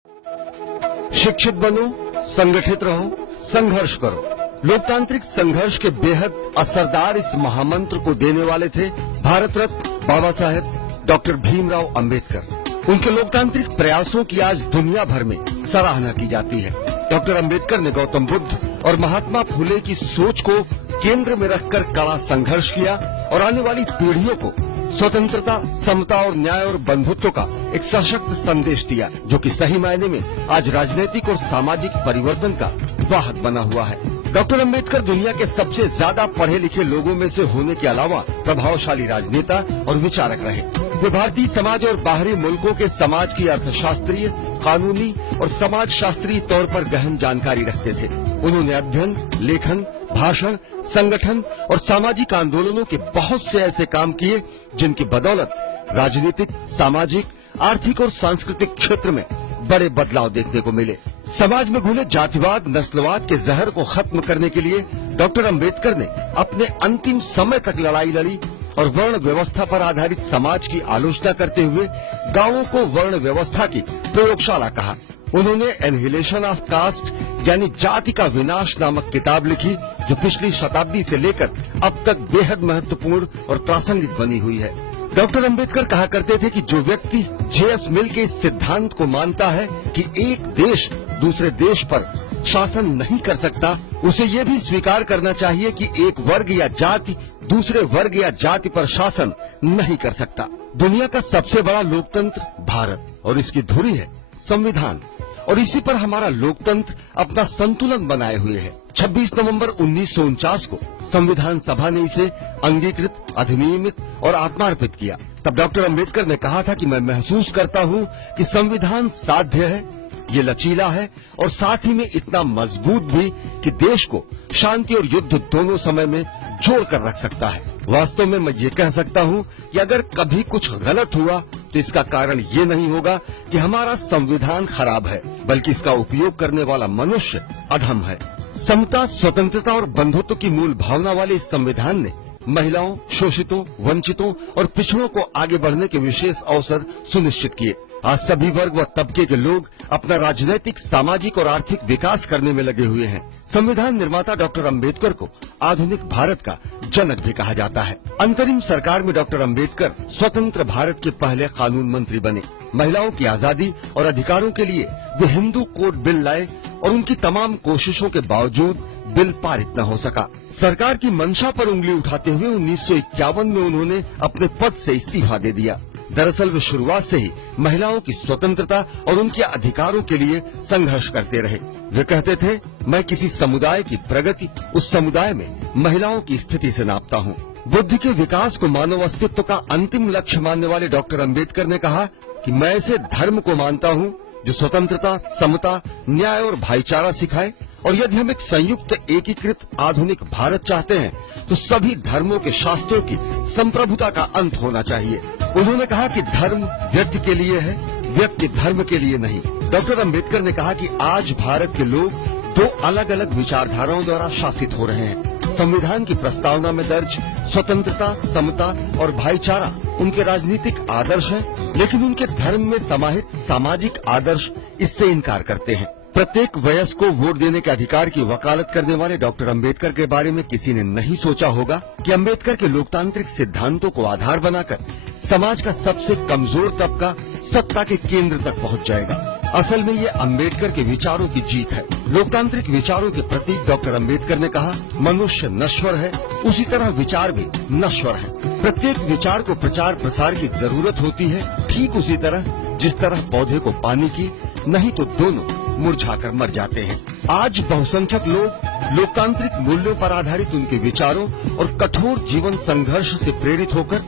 शिक्षित बनो, संगठित रहो, संघर्ष करो। लोकतांत्रिक संघर्ष के बेहद असरदार इस महामंत्र को देने वाले थे भारत रत्न बाबा साहेब डॉक्टर भीमराव अंबेडकर। उनके लोकतांत्रिक प्रयासों की आज दुनिया भर में सराहना की जाती है। डॉक्टर अंबेडकर ने गौतम बुद्ध और महात्मा फुले की सोच को केंद्र में रखकर कड़ा संघर्ष किया और आने वाली पीढ़ियों को स्वतंत्रता, समता और न्याय और बंधुत्व का एक सशक्त संदेश दिया, जो कि सही मायने में आज राजनीतिक और सामाजिक परिवर्तन का वाहक बना हुआ है। डॉक्टर अंबेडकर दुनिया के सबसे ज्यादा पढ़े लिखे लोगों में से होने के अलावा प्रभावशाली राजनेता और विचारक रहे। वे भारतीय समाज और बाहरी मुल्कों के समाज की अर्थशास्त्रीय, कानूनी और समाज शास्त्रीय तौर पर गहन जानकारी रखते थे। उन्होंने अध्ययन, लेखन, भाषण, संगठन और सामाजिक आंदोलनों के बहुत से ऐसे काम किए जिनकी बदौलत राजनीतिक, सामाजिक, आर्थिक और सांस्कृतिक क्षेत्र में बड़े बदलाव देखने को मिले। समाज में घुले जातिवाद, नस्लवाद के जहर को खत्म करने के लिए डॉक्टर अंबेडकर ने अपने अंतिम समय तक लड़ाई लड़ी और वर्ण व्यवस्था पर आधारित समाज की आलोचना करते हुए गांवों को वर्ण व्यवस्था की प्रयोगशाला कहा। उन्होंने एनहिलेशन ऑफ कास्ट यानी जाति का विनाश नामक किताब लिखी, जो पिछली शताब्दी से लेकर अब तक बेहद महत्वपूर्ण और प्रासंगिक बनी हुई है। डॉक्टर अंबेडकर कहा करते थे कि जो व्यक्ति जे.एस. मिल के इस सिद्धांत को मानता है कि एक देश दूसरे देश पर शासन नहीं कर सकता, उसे ये भी स्वीकार करना चाहिए कि एक वर्ग या जाति दूसरे वर्ग या जाति पर शासन नहीं कर सकता। दुनिया का सबसे बड़ा लोकतंत्र भारत और इसकी धुरी है संविधान, और इसी पर हमारा लोकतंत्र अपना संतुलन बनाए हुए है। 26 नवंबर 1949 को संविधान सभा ने इसे अंगीकृत, अधिनियमित और आत्मार्पित किया। तब डॉक्टर अंबेडकर ने कहा था कि मैं महसूस करता हूँ कि संविधान साध्य है, ये लचीला है और साथ ही में इतना मजबूत भी कि देश को शांति और युद्ध दोनों समय में जोड़ कर रख सकता है। वास्तव में मैं ये कह सकता हूँ कि अगर कभी कुछ गलत हुआ तो इसका कारण ये नहीं होगा कि हमारा संविधान खराब है, बल्कि इसका उपयोग करने वाला मनुष्य अधम है। समता, स्वतंत्रता और बंधुत्व की मूल भावना वाले इस संविधान ने महिलाओं, शोषितों, वंचितों और पिछड़ों को आगे बढ़ने के विशेष अवसर सुनिश्चित किए। आज सभी वर्ग व तबके के लोग अपना राजनीतिक, सामाजिक और आर्थिक विकास करने में लगे हुए हैं। संविधान निर्माता डॉक्टर अंबेडकर को आधुनिक भारत का जनक भी कहा जाता है। अंतरिम सरकार में डॉक्टर अंबेडकर स्वतंत्र भारत के पहले कानून मंत्री बने। महिलाओं की आजादी और अधिकारों के लिए वे हिंदू कोड बिल लाए और उनकी तमाम कोशिशों के बावजूद बिल पारित न हो सका। सरकार की मंशा पर उंगली उठाते हुए 1951 में उन्होंने अपने पद से इस्तीफा दे दिया। दरअसल वे शुरुआत से ही महिलाओं की स्वतंत्रता और उनके अधिकारों के लिए संघर्ष करते रहे। वे कहते थे, मैं किसी समुदाय की प्रगति उस समुदाय में महिलाओं की स्थिति से नापता हूँ। बुद्धि के विकास को मानव अस्तित्व का अंतिम लक्ष्य मानने वाले डॉक्टर अंबेडकर ने कहा कि मैं ऐसे धर्म को मानता हूँ जो स्वतंत्रता, समता, न्याय और भाईचारा सिखाए, और यदि हम एक संयुक्त एकीकृत आधुनिक भारत चाहते हैं तो सभी धर्मों के शास्त्रों की संप्रभुता का अंत होना चाहिए। उन्होंने कहा कि धर्म व्यक्ति के लिए है, व्यक्ति धर्म के लिए नहीं। डॉक्टर अंबेडकर ने कहा कि आज भारत के लोग दो अलग अलग विचारधाराओं द्वारा शासित हो रहे हैं। संविधान की प्रस्तावना में दर्ज स्वतंत्रता, समता और भाईचारा उनके राजनीतिक आदर्श हैं, लेकिन उनके धर्म में समाहित सामाजिक आदर्श इससे इनकार करते हैं। प्रत्येक वयस्क को वोट देने के अधिकार की वकालत करने वाले डॉक्टर अंबेडकर के बारे में किसी ने नहीं सोचा होगा कि अंबेडकर के लोकतांत्रिक सिद्धांतों को आधार बनाकर समाज का सबसे कमजोर तबका सत्ता के केंद्र तक पहुंच जाएगा। असल में ये अंबेडकर के विचारों की जीत है। लोकतांत्रिक विचारों के प्रतीक डॉक्टर अंबेडकर ने कहा, मनुष्य नश्वर है, उसी तरह विचार भी नश्वर है। प्रत्येक विचार को प्रचार प्रसार की जरूरत होती है, ठीक उसी तरह जिस तरह पौधे को पानी की, नहीं तो दोनों मुरझाकर मर जाते हैं। आज बहुसंख्यक लोग लोकतांत्रिक मूल्यों पर आधारित उनके विचारों और कठोर जीवन संघर्ष से प्रेरित होकर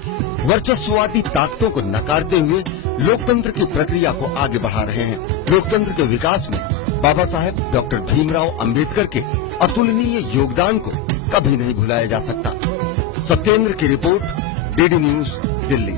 वर्चस्ववादी ताकतों को नकारते हुए लोकतंत्र की प्रक्रिया को आगे बढ़ा रहे हैं। लोकतंत्र के विकास में बाबा साहेब डॉक्टर भीमराव अंबेडकर के अतुलनीय योगदान को कभी नहीं भुलाया जा सकता। सत्येंद्र की रिपोर्ट, डीडी न्यूज, दिल्ली।